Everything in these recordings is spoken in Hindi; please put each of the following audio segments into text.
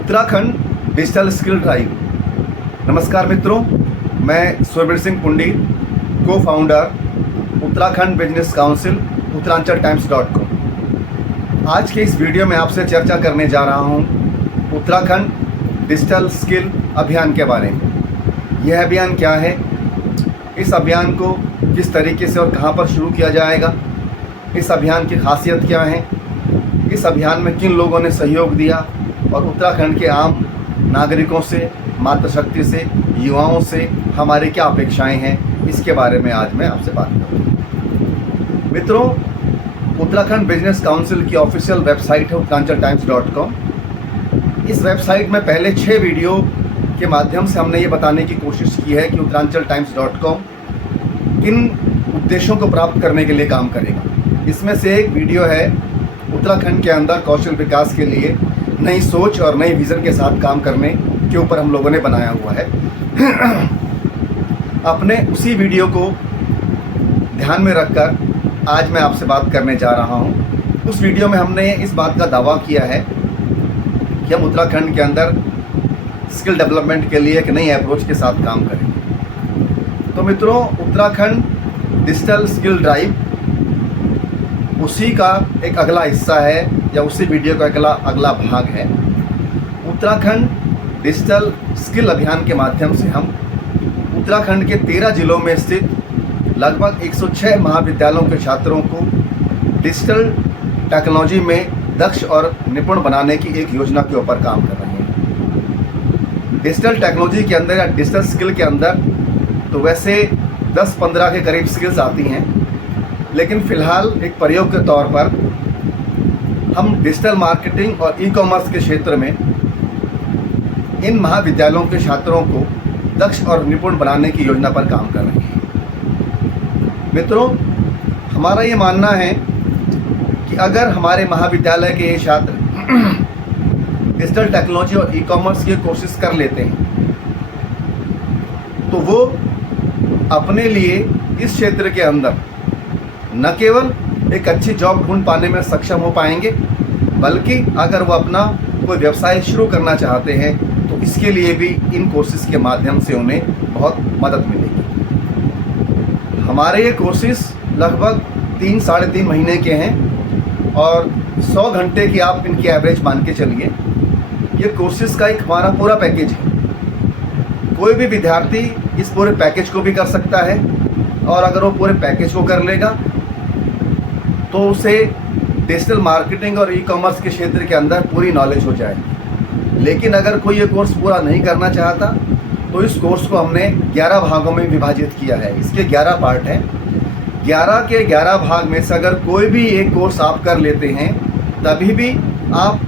Uttarakhand digital skill drive. नमस्कार मित्रों, मैं सुरबीर सिंह पुंडी, को founder Uttarakhand business council uttaranchaltimes.com। आज के इस वीडियो में आपसे चर्चा करने जा रहा हूं उत्तराखंड डिजिटल स्किल अभियान के बारे में। यह अभियान क्या है, इस अभियान को किस तरीके से और कहां पर शुरू किया जाएगा, इस अभियान की खासियत क्या है, इस अभियान में किन लोगों ने सहयोग दिया और उत्तराखंड के आम नागरिकों से, मातृशक्ति से, युवाओं से हमारी क्या अपेक्षाएं हैं, इसके बारे में आज मैं आपसे बात करूँगा। मित्रों, उत्तराखंड बिजनेस काउंसिल की ऑफिशियल वेबसाइट है uttaranchaltimes.com। इस वेबसाइट में पहले 6 वीडियो के माध्यम से हमने ये बताने की कोशिश की है कि uttaranchaltimes.com किन उद्देश्यों को प्राप्त करने के लिए काम करेगा। इसमें से एक वीडियो है उत्तराखंड के अंदर कौशल विकास के लिए नई सोच और नई विज़न के साथ काम करने के ऊपर हम लोगों ने बनाया हुआ है। अपने उसी वीडियो को ध्यान में रखकर आज मैं आपसे बात करने जा रहा हूं। उस वीडियो में हमने इस बात का दावा किया है कि हम उत्तराखंड के अंदर स्किल डेवलपमेंट के लिए एक नई अप्रोच के साथ काम करेंगे। तो मित्रों, उत्तराखंड डिजिटल स्किल ड्राइव उसी का एक अगला हिस्सा है या उसी वीडियो का अगला भाग है। उत्तराखंड डिजिटल स्किल अभियान के माध्यम से हम उत्तराखंड के 13 जिलों में स्थित लगभग 106 महाविद्यालयों के छात्रों को डिजिटल टेक्नोलॉजी में दक्ष और निपुण बनाने की एक योजना के ऊपर काम कर रहे हैं। डिजिटल टेक्नोलॉजी के अंदर या डिजिटल स्किल के अंदर तो वैसे 10-15 के करीब स्किल्स आती हैं, लेकिन फ़िलहाल एक प्रयोग के तौर पर हम डिजिटल मार्केटिंग और ई-कॉमर्स के क्षेत्र में इन महाविद्यालयों के छात्रों को दक्ष और निपुण बनाने की योजना पर काम कर रहे हैं। मित्रों, हमारा ये मानना है कि अगर हमारे महाविद्यालय के ये छात्र डिजिटल टेक्नोलॉजी और ई-कॉमर्स की कोशिश कर लेते हैं तो वो अपने लिए इस क्षेत्र के अंदर न केवल एक अच्छी जॉब ढूंढ पाने में सक्षम हो पाएंगे, बल्कि अगर वो अपना कोई व्यवसाय शुरू करना चाहते हैं तो इसके लिए भी इन कोर्सेज के माध्यम से उन्हें बहुत मदद मिलेगी। हमारे ये कोर्सेज लगभग 3-3.5 महीने के हैं और 100 घंटे की आप इनकी एवरेज मान के चलिए। ये कोर्सेज का एक हमारा पूरा पैकेज है। कोई भी विद्यार्थी इस पूरे पैकेज को भी कर सकता है और अगर वो पूरे पैकेज को कर लेगा तो उसे डिजिटल मार्केटिंग और ई-कॉमर्स के क्षेत्र के अंदर पूरी नॉलेज हो जाएगी। लेकिन अगर कोई ये कोर्स पूरा नहीं करना चाहता तो इस कोर्स को हमने 11 भागों में विभाजित किया है। इसके 11 पार्ट हैं। 11 के 11 भाग में से अगर कोई भी एक कोर्स आप कर लेते हैं तभी भी आप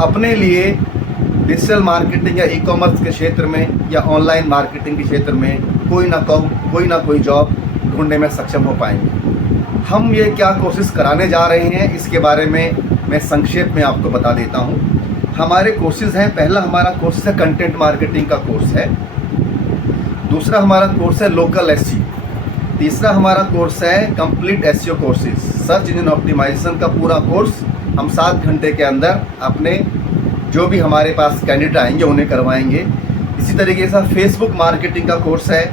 अपने लिए डिजिटल मार्केटिंग या ई-कॉमर्स के क्षेत्र में या ऑनलाइन मार्केटिंग के क्षेत्र में कोई ना कोई जॉब ढूंढने में सक्षम हो पाएंगे। हम ये क्या कोर्सेज कराने जा रहे हैं इसके बारे में मैं संक्षेप में आपको बता देता हूँ। हमारे कोर्सेज हैं, पहला हमारा कोर्स है कंटेंट मार्केटिंग का कोर्स है, दूसरा हमारा कोर्स है लोकल एसईओ, तीसरा हमारा कोर्स है complete SEO courses, search engine optimisation का पूरा कोर्स हम 7 घंटे के अंदर अपने जो भी हमारे पास कैंडिडेट आएंगे उन्हें करवाएंगे। इसी तरीके से फेसबुक मार्केटिंग का कोर्स है,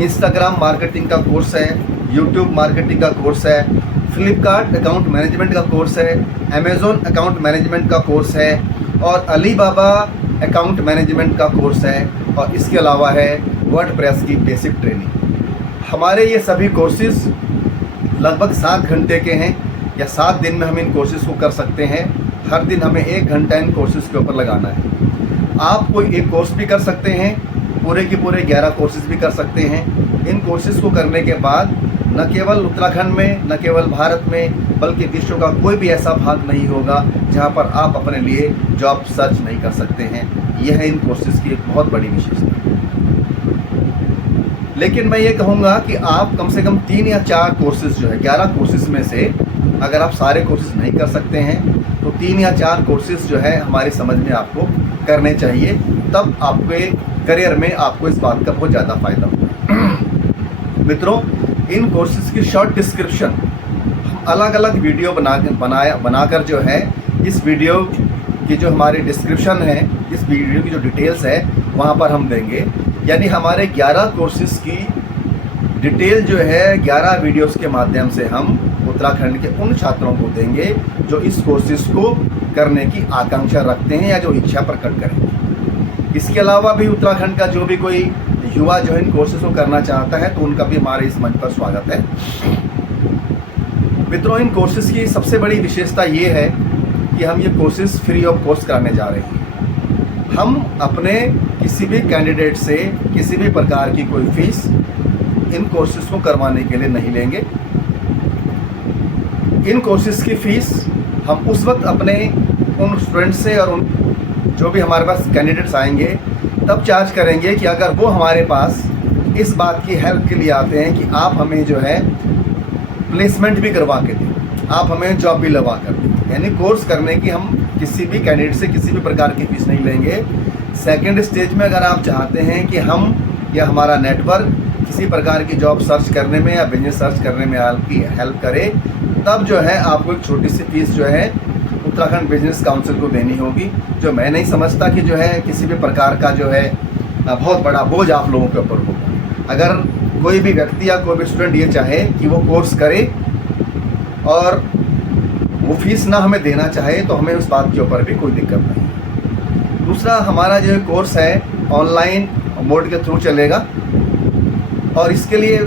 इंस्टाग्राम मार्केटिंग का कोर्स है, यूट्यूब मार्केटिंग का कोर्स है, फ्लिपकार्ट अकाउंट मैनेजमेंट का कोर्स है, अमेज़ॉन अकाउंट मैनेजमेंट का कोर्स है और अलीबाबा अकाउंट मैनेजमेंट का कोर्स है और इसके अलावा है वर्डप्रेस की बेसिक ट्रेनिंग। हमारे ये सभी कोर्सेज लगभग 7 घंटे के हैं या 7 दिन में हम इन कोर्सेज को कर सकते हैं। हर दिन हमें 1 घंटा इन कोर्सेज के ऊपर लगाना है। आप कोई एक कोर्स भी कर सकते हैं, पूरे के पूरे 11 कोर्सेज भी कर सकते हैं। इन कोर्सेज को करने के बाद न केवल उत्तराखंड में, न केवल भारत में, बल्कि विश्व का कोई भी ऐसा भाग नहीं होगा जहां पर आप अपने लिए जॉब सर्च नहीं कर सकते हैं। यह है इन कोर्सेज की एक बहुत बड़ी विशेषता। लेकिन मैं ये कहूँगा कि आप कम से कम 3 या 4 कोर्सेज जो है 11 कोर्सेज में से अगर आप सारे कोर्सेज नहीं कर सकते हैं तो 3 या 4 कोर्सेज जो है हमारी समझ में आपको करने चाहिए। तब आपके करियर में आपको इस बात का बहुत ज़्यादा फायदा होगा। मित्रों, इन कोर्सेज की शॉर्ट डिस्क्रिप्शन हम अलग अलग वीडियो बनाकर जो है इस वीडियो कि जो हमारे डिस्क्रिप्शन है इस वीडियो की जो डिटेल्स है वहाँ पर हम देंगे। यानी हमारे 11 कोर्सेज़ की डिटेल जो है 11 वीडियोस के माध्यम से हम उत्तराखंड के उन छात्रों को देंगे जो इस कोर्सेज़ को करने की आकांक्षा रखते हैं या जो इच्छा प्रकट करेंगे। इसके अलावा भी उत्तराखंड का जो भी कोई युवा जो इन कोर्सेज़ को करना चाहता है तो उनका भी हमारे इस मंच पर स्वागत है। मित्रों, इन कोर्सेज़ की सबसे बड़ी विशेषता ये है कि हम ये कोर्सेज़ फ्री ऑफ कॉस्ट कराने जा रहे हैं। हम अपने किसी भी कैंडिडेट से किसी भी प्रकार की कोई फीस इन कोर्सेज़ को करवाने के लिए नहीं लेंगे। इन कोर्सेज़ की फ़ीस हम उस वक्त अपने उन स्टूडेंट्स से और उन जो भी हमारे पास कैंडिडेट्स आएंगे तब चार्ज करेंगे कि अगर वो हमारे पास इस बात की हेल्प के लिए आते हैं कि आप हमें जो है प्लेसमेंट भी करवा के दें, आप हमें जॉब भी लगा कर दें। यानी कोर्स करने की हम किसी भी कैंडिडेट से किसी भी प्रकार की फ़ीस नहीं लेंगे। सेकंड स्टेज में अगर आप चाहते हैं कि हम या हमारा नेटवर्क किसी प्रकार की जॉब सर्च करने में या बिजनेस सर्च करने में आपकी हेल्प करे, तब जो है आपको एक छोटी सी फीस जो है उत्तराखंड बिजनेस काउंसिल को देनी होगी, जो मैं नहीं समझता कि जो है किसी भी प्रकार का जो है बहुत बड़ा बोझ आप लोगों के ऊपर होगा। अगर कोई भी व्यक्ति या कोई भी स्टूडेंट ये चाहे कि वो कोर्स करे और वो फीस ना हमें देना चाहे तो हमें उस बात के ऊपर भी कोई दिक्कत नहीं। दूसरा, हमारा जो कोर्स है ऑनलाइन मोड के थ्रू चलेगा और इसके लिए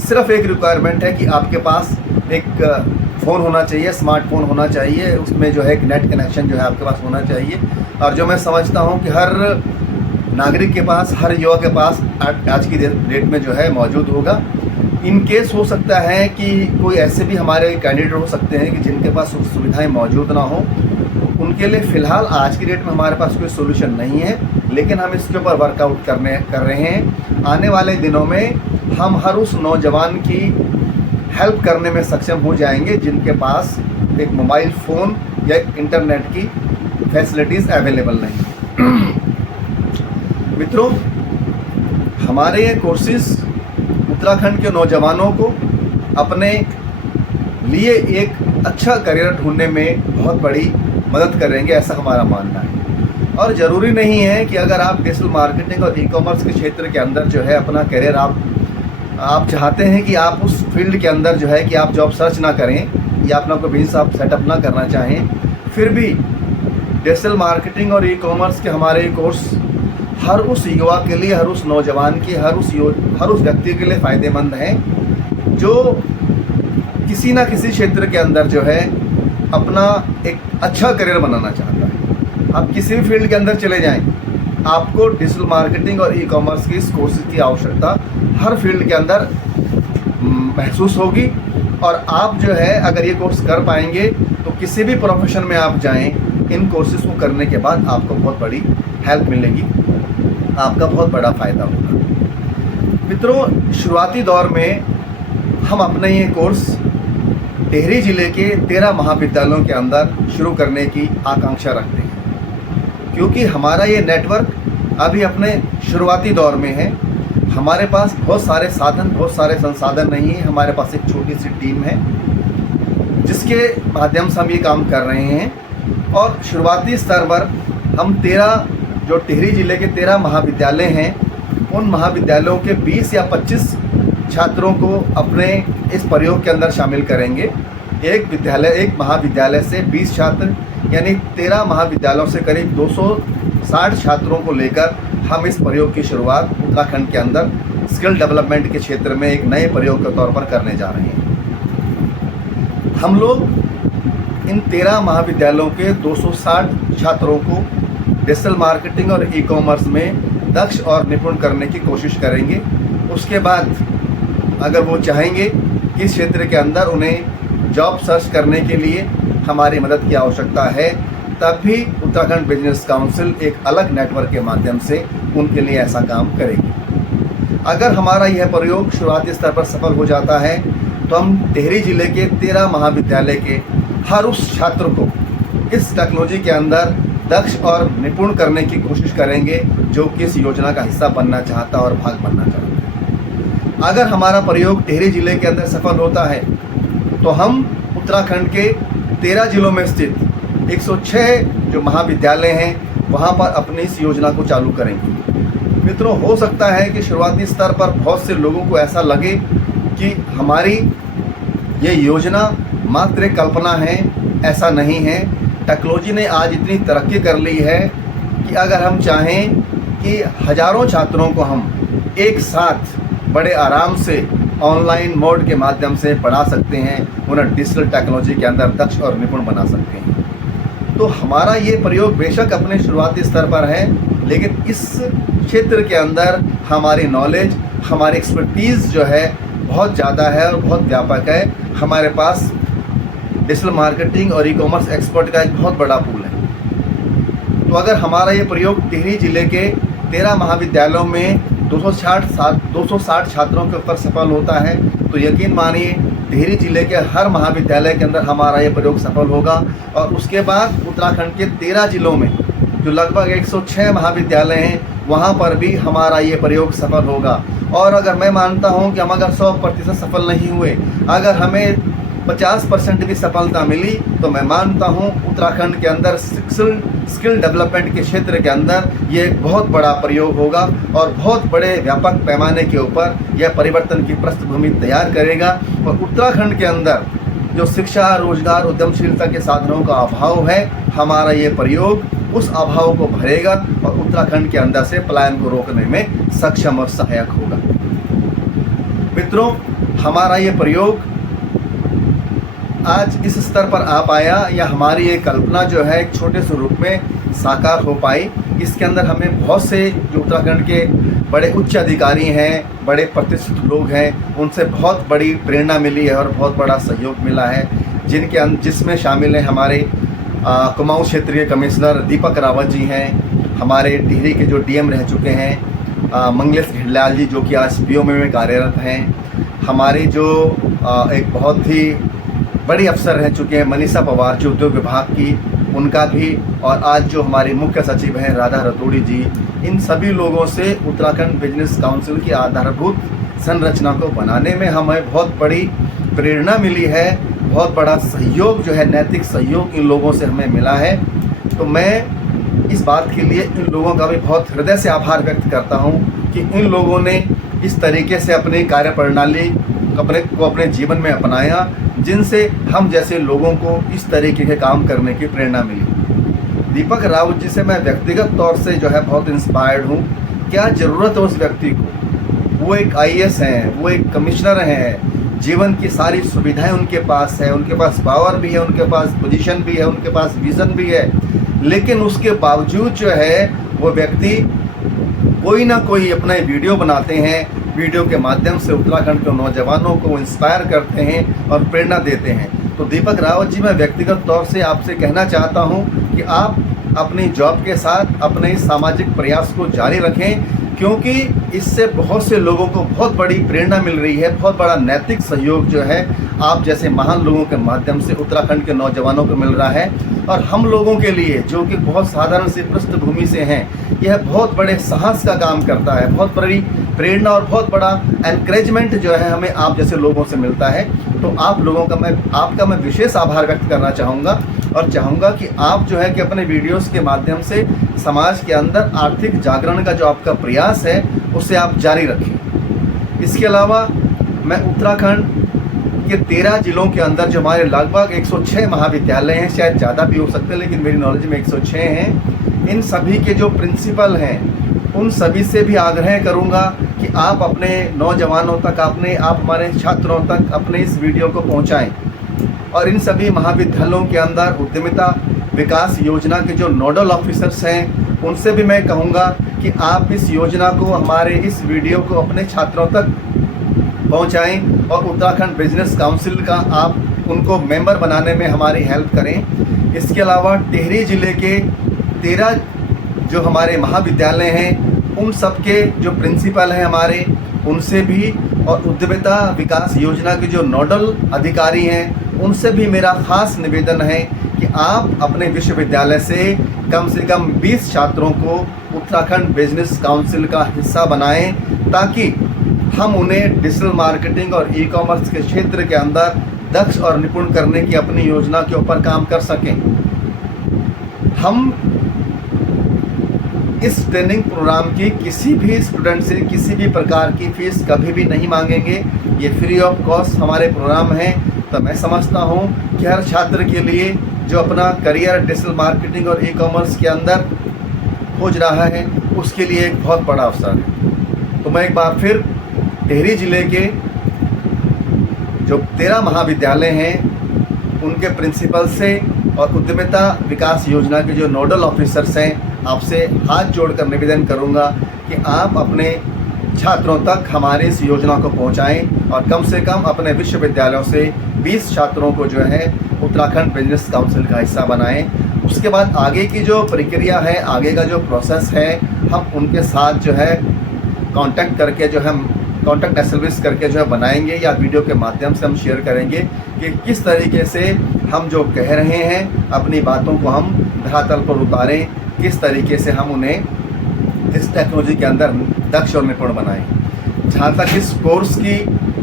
सिर्फ एक रिक्वायरमेंट है कि आपके पास एक फ़ोन होना चाहिए, स्मार्टफोन होना चाहिए, उसमें जो है एक नेट कनेक्शन जो है आपके पास होना चाहिए। और जो मैं समझता हूँ कि हर नागरिक के पास, हर युवा के पास आज की डेट में जो है मौजूद होगा। इन केस हो सकता है कि कोई ऐसे भी हमारे कैंडिडेट हो सकते हैं कि जिनके पास सुविधाएं मौजूद ना हो, उनके लिए फ़िलहाल आज की डेट में हमारे पास कोई सोल्यूशन नहीं है, लेकिन हम इसके ऊपर वर्कआउट कर रहे हैं। आने वाले दिनों में हम हर उस नौजवान की हेल्प करने में सक्षम हो जाएंगे जिनके पास एक मोबाइल फ़ोन या इंटरनेट की फैसिलिटीज़ अवेलेबल नहीं। मित्रों, हमारे ये कोर्सेज़ उत्तराखंड के नौजवानों को अपने लिए एक अच्छा करियर ढूंढने में बहुत बड़ी मदद करेंगे, ऐसा हमारा मानना है। और ज़रूरी नहीं है कि अगर आप डिजिटल मार्केटिंग और ई कॉमर्स के क्षेत्र के अंदर जो है अपना करियर आप चाहते हैं कि आप उस फील्ड के अंदर जो है कि आप जॉब सर्च ना करें या अपना कोई बिजनेस आप सेटअप ना करना चाहें, फिर भी डिजिटल मार्केटिंग और ई कॉमर्स के हमारे कोर्स हर उस युवा के लिए, हर उस नौजवान के, हर उस व्यक्ति के लिए फ़ायदेमंद हैं जो किसी ना किसी क्षेत्र के अंदर जो है अपना एक अच्छा करियर बनाना चाहता है। आप किसी भी फील्ड के अंदर चले जाएं, आपको डिजिटल मार्केटिंग और ई कॉमर्स की इस कोर्स की आवश्यकता हर फील्ड के अंदर महसूस होगी। और आप जो है अगर ये कोर्स कर पाएंगे तो किसी भी प्रोफेशन में आप जाएं, इन कोर्सेज़ को करने के बाद आपको बहुत बड़ी हेल्प मिलेगी, आपका बहुत बड़ा फ़ायदा होगा। मित्रों, शुरुआती दौर में हम अपने ये कोर्स टिहरी ज़िले के 13 महाविद्यालयों के अंदर शुरू करने की आकांक्षा रखते हैं, क्योंकि हमारा ये नेटवर्क अभी अपने शुरुआती दौर में है। हमारे पास बहुत सारे साधन, बहुत सारे संसाधन नहीं है। हमारे पास एक छोटी सी टीम है जिसके माध्यम से हम ये काम कर रहे हैं। और शुरुआती स्तर पर हम 13 जो टिहरी ज़िले के 13 महाविद्यालय हैं, उन महाविद्यालयों के 20 या 25 छात्रों को अपने इस प्रयोग के अंदर शामिल करेंगे। एक महाविद्यालय से 20 छात्र, यानी 13 महाविद्यालयों से करीब 260 छात्रों को लेकर हम इस प्रयोग की शुरुआत उत्तराखंड के अंदर स्किल डेवलपमेंट के क्षेत्र में एक नए प्रयोग के तौर पर करने जा रहे हैं। हम लोग इन 13 महाविद्यालयों के 260 छात्रों को डिजिटल मार्केटिंग और ई कॉमर्स में दक्ष और निपुण करने की कोशिश करेंगे। उसके बाद अगर वो चाहेंगे कि इस क्षेत्र के अंदर उन्हें जॉब सर्च करने के लिए हमारी मदद की आवश्यकता है, तब भी उत्तराखंड बिजनेस काउंसिल एक अलग नेटवर्क के माध्यम से उनके लिए ऐसा काम करेगी। अगर हमारा यह प्रयोग शुरुआती स्तर पर सफल हो जाता है तो हम टिहरी ज़िले के 13 महाविद्यालय के हर उस छात्र को इस टेक्नोलॉजी के अंदर दक्ष और निपुण करने की कोशिश करेंगे जो कि इस योजना का हिस्सा बनना चाहता और भाग बनना चाहता है। अगर हमारा प्रयोग टिहरी ज़िले के अंदर सफल होता है तो हम उत्तराखंड के 13 जिलों में स्थित 106 जो महाविद्यालय हैं वहाँ पर अपनी इस योजना को चालू करेंगे। मित्रों, हो सकता है कि शुरुआती स्तर पर बहुत से लोगों को ऐसा लगे कि हमारी ये योजना मात्र एक कल्पना है। ऐसा नहीं है। टेक्नोलॉजी ने आज इतनी तरक्की कर ली है कि अगर हम चाहें कि हज़ारों छात्रों को हम एक साथ बड़े आराम से ऑनलाइन मोड के माध्यम से पढ़ा सकते हैं, उन्हें डिजिटल टेक्नोलॉजी के अंदर दक्ष और निपुण बना सकते हैं। तो हमारा ये प्रयोग बेशक अपने शुरुआती स्तर पर है, लेकिन इस क्षेत्र के अंदर हमारी नॉलेज, हमारी एक्सपर्टीज़ जो है बहुत ज़्यादा है और बहुत व्यापक है। हमारे पास डिजिटल मार्केटिंग और ई-कॉमर्स एक्सपर्ट का एक बहुत बड़ा पूल है। तो अगर हमारा ये प्रयोग टिहरी जिले के 13 महाविद्यालयों में 260 छात्रों के ऊपर सफल होता है, तो यकीन मानिए टिहरी जिले के हर महाविद्यालय के अंदर हमारा ये प्रयोग सफल होगा। और उसके बाद उत्तराखंड के 13 जिलों में जो लगभग 106 महाविद्यालय हैं, वहाँ पर भी हमारा ये प्रयोग सफल होगा। और अगर मैं मानता हूँ कि हम अगर 100% सफल नहीं हुए, अगर हमें 50% भी सफलता मिली, तो मैं मानता हूँ उत्तराखंड के अंदर स्किल डेवलपमेंट के क्षेत्र के अंदर ये एक बहुत बड़ा प्रयोग होगा और बहुत बड़े व्यापक पैमाने के ऊपर यह परिवर्तन की पृष्ठभूमि तैयार करेगा। और उत्तराखंड के अंदर जो शिक्षा, रोजगार, उद्यमशीलता के साधनों का अभाव है, हमारा ये प्रयोग उस अभाव को भरेगा और उत्तराखंड के अंदर से पलायन को रोकने में सक्षम और सहायक होगा। मित्रों, हमारा ये प्रयोग आज इस स्तर पर आ पाया, या हमारी ये कल्पना जो है एक छोटे से रूप में साकार हो पाई। इसके अंदर हमें बहुत से जो उत्तराखंड के बड़े उच्च अधिकारी हैं, बड़े प्रतिष्ठित लोग हैं, उनसे बहुत बड़ी प्रेरणा मिली है और बहुत बड़ा सहयोग मिला है, जिसमें शामिल हैं हमारे कुमाऊं क्षेत्रीय कमिश्नर दीपक रावत जी हैं, हमारे टिहरी के जो डीएम रह चुके हैं मंगलेश घिड़लाल जी, जो कि आज बीओ में कार्यरत हैं, हमारे जो एक बहुत ही बड़ी अफसर रह चुके हैं मनीषा पवार जो उद्योग विभाग की, उनका भी, और आज जो हमारे मुख्य सचिव हैं राधा रतोड़ी जी, इन सभी लोगों से उत्तराखंड बिजनेस काउंसिल की आधारभूत संरचना को बनाने में हमें बहुत बड़ी प्रेरणा मिली है। बहुत बड़ा सहयोग जो है, नैतिक सहयोग इन लोगों से हमें मिला है। तो मैं इस बात के लिए इन लोगों का भी बहुत हृदय से आभार व्यक्त करता हूँ कि इन लोगों ने इस तरीके से अपनी कार्यप्रणाली को अपने जीवन में अपनाया, जिनसे हम जैसे लोगों को इस तरीके के काम करने की प्रेरणा मिली। दीपक रावत जी से मैं व्यक्तिगत तौर से जो है बहुत इंस्पायर्ड हूँ। क्या ज़रूरत है उस व्यक्ति को? वो एक आईएएस हैं, वो एक कमिश्नर हैं, जीवन की सारी सुविधाएं उनके पास है, उनके पास पावर भी है, उनके पास पोजीशन भी है, उनके पास विज़न भी है, लेकिन उसके बावजूद जो है वो व्यक्ति कोई ना कोई अपने वीडियो बनाते हैं, वीडियो के माध्यम से उत्तराखंड के नौजवानों को इंस्पायर करते हैं और प्रेरणा देते हैं। तो दीपक रावत जी, मैं व्यक्तिगत तौर से आपसे कहना चाहता हूं कि आप अपनी जॉब के साथ अपने इस सामाजिक प्रयास को जारी रखें, क्योंकि इससे बहुत से लोगों को बहुत बड़ी प्रेरणा मिल रही है। बहुत बड़ा नैतिक सहयोग जो है आप जैसे महान लोगों के माध्यम से उत्तराखंड के नौजवानों को मिल रहा है। और हम लोगों के लिए जो कि बहुत साधारण सी पृष्ठभूमि से हैं, यह बहुत बड़े साहस का काम करता है। बहुत बड़ी प्रेरणा और बहुत बड़ा एनकरेजमेंट जो है हमें आप जैसे लोगों से मिलता है। तो आप लोगों का मैं विशेष आभार व्यक्त करना चाहूँगा और चाहूँगा कि आप जो है कि अपने वीडियोस के माध्यम से समाज के अंदर आर्थिक जागरण का जो आपका प्रयास है उसे आप जारी रखें। इसके अलावा मैं उत्तराखंड के 13 जिलों के अंदर जो हमारे लगभग 106 महाविद्यालय हैं, शायद ज़्यादा भी हो सकते हैं लेकिन मेरी नॉलेज में 106 हैं, इन सभी के जो प्रिंसिपल हैं उन सभी से भी आग्रह करूंगा कि आप अपने नौजवानों तक, आप हमारे छात्रों तक अपने इस वीडियो को पहुंचाएं। और इन सभी महाविद्यालयों के अंदर उद्यमिता विकास योजना के जो नोडल ऑफिसर्स हैं उनसे भी मैं कहूँगा कि आप इस योजना को, हमारे इस वीडियो को अपने छात्रों तक पहुंचाएं और उत्तराखंड बिजनेस काउंसिल का आप उनको मेंबर बनाने में हमारी हेल्प करें। इसके अलावा टिहरी जिले के 13 जो हमारे महाविद्यालय हैं उन सब के जो प्रिंसिपल हैं हमारे, उनसे भी, और उद्यमिता विकास योजना के जो नोडल अधिकारी हैं उनसे भी मेरा खास निवेदन है कि आप अपने विश्वविद्यालय से कम 20 छात्रों को उत्तराखंड बिजनेस काउंसिल का हिस्सा बनाएं, ताकि हम उन्हें डिजिटल मार्केटिंग और ई-कॉमर्स के क्षेत्र के अंदर दक्ष और निपुण करने की अपनी योजना के ऊपर काम कर सकें। हम इस ट्रेनिंग प्रोग्राम की किसी भी स्टूडेंट से किसी भी प्रकार की फ़ीस कभी भी नहीं मांगेंगे। ये फ्री ऑफ कॉस्ट हमारे प्रोग्राम हैं। तो मैं समझता हूँ कि हर छात्र के लिए जो अपना करियर डिजिटल मार्केटिंग और ई-कॉमर्स के अंदर खोज रहा है, उसके लिए एक बहुत बड़ा अवसर है। तो मैं एक बार फिर टिहरी ज़िले के जो 13 महाविद्यालय हैं उनके प्रिंसिपल से और उद्यमिता विकास योजना के जो नोडल ऑफिसर्स हैं, आपसे हाथ जोड़कर निवेदन करूंगा कि आप अपने छात्रों तक हमारे इस योजना को पहुंचाएं और कम से कम अपने विश्वविद्यालयों से 20 छात्रों को जो है उत्तराखंड बिजनेस काउंसिल का हिस्सा बनाएं। उसके बाद आगे की जो प्रक्रिया है, आगे का जो प्रोसेस है, हम उनके साथ जो है कांटेक्ट करके जो है कॉन्टैक्ट एस्टेब्लिश करके जो है बनाएंगे, या वीडियो के माध्यम से हम शेयर करेंगे कि किस तरीके से हम जो कह रहे हैं अपनी बातों को हम धरातल पर उतारें, किस तरीके से हम उन्हें इस टेक्नोलॉजी के अंदर दक्ष और निपुण बनाएं। जहाँ तक इस कोर्स की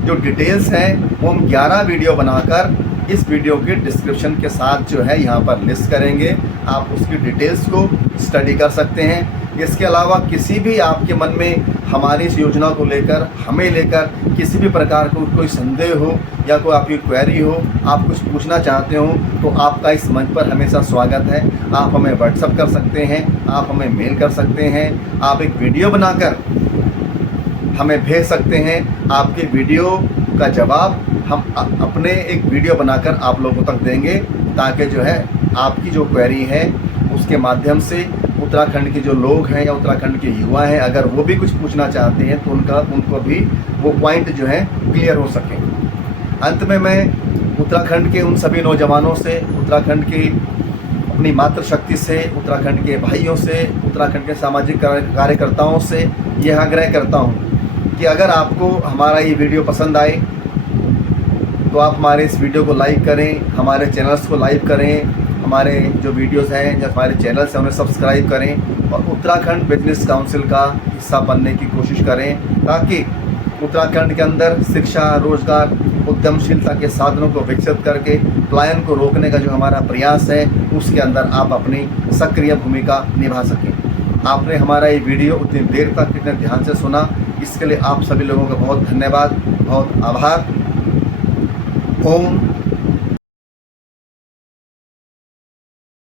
जो डिटेल्स हैं वो हम 11 वीडियो बनाकर इस वीडियो के डिस्क्रिप्शन के साथ जो है यहाँ पर लिस्ट करेंगे। आप उसकी डिटेल्स को स्टडी कर सकते हैं। इसके अलावा किसी भी आपके मन में हमारी इस योजना को लेकर, हमें लेकर किसी भी प्रकार को कोई संदेह हो या कोई आपकी क्वेरी हो, आप कुछ पूछना चाहते हो, तो आपका इस मंच पर हमेशा स्वागत है। आप हमें व्हाट्सअप कर सकते हैं, आप हमें मेल कर सकते हैं, आप एक वीडियो बनाकर हमें भेज सकते हैं। आपके वीडियो का जवाब हम अपने एक वीडियो बनाकर आप लोगों तक देंगे, ताकि जो है आपकी जो क्वेरी है उसके माध्यम से उत्तराखंड के जो लोग हैं या उत्तराखंड के युवा हैं, अगर वो भी कुछ पूछना चाहते हैं तो उनको भी वो पॉइंट जो है क्लियर हो सके। अंत में मैं उत्तराखंड के उन सभी नौजवानों से, उत्तराखंड की अपनी मातृशक्ति से, उत्तराखंड के भाइयों से, उत्तराखंड के सामाजिक कार्यकर्ताओं से यह आग्रह करता हूँ कि अगर आपको हमारा ये वीडियो पसंद आए तो आप हमारे इस वीडियो को लाइक करें, हमारे चैनल्स को लाइक करें, हमारे जो वीडियोस हैं या हमारे चैनल्स हैं उन्हें सब्सक्राइब करें और उत्तराखंड बिजनेस काउंसिल का हिस्सा बनने की कोशिश करें, ताकि उत्तराखंड के अंदर शिक्षा, रोजगार, उद्यमशीलता के साधनों को विकसित करके पलायन को रोकने का जो हमारा प्रयास है उसके अंदर आप अपनी सक्रिय भूमिका निभा सकें। आपने हमारा ये वीडियो उतनी देर तक इतने ध्यान से सुना, इसके लिए आप सभी लोगों का बहुत धन्यवाद, बहुत आभार। ओम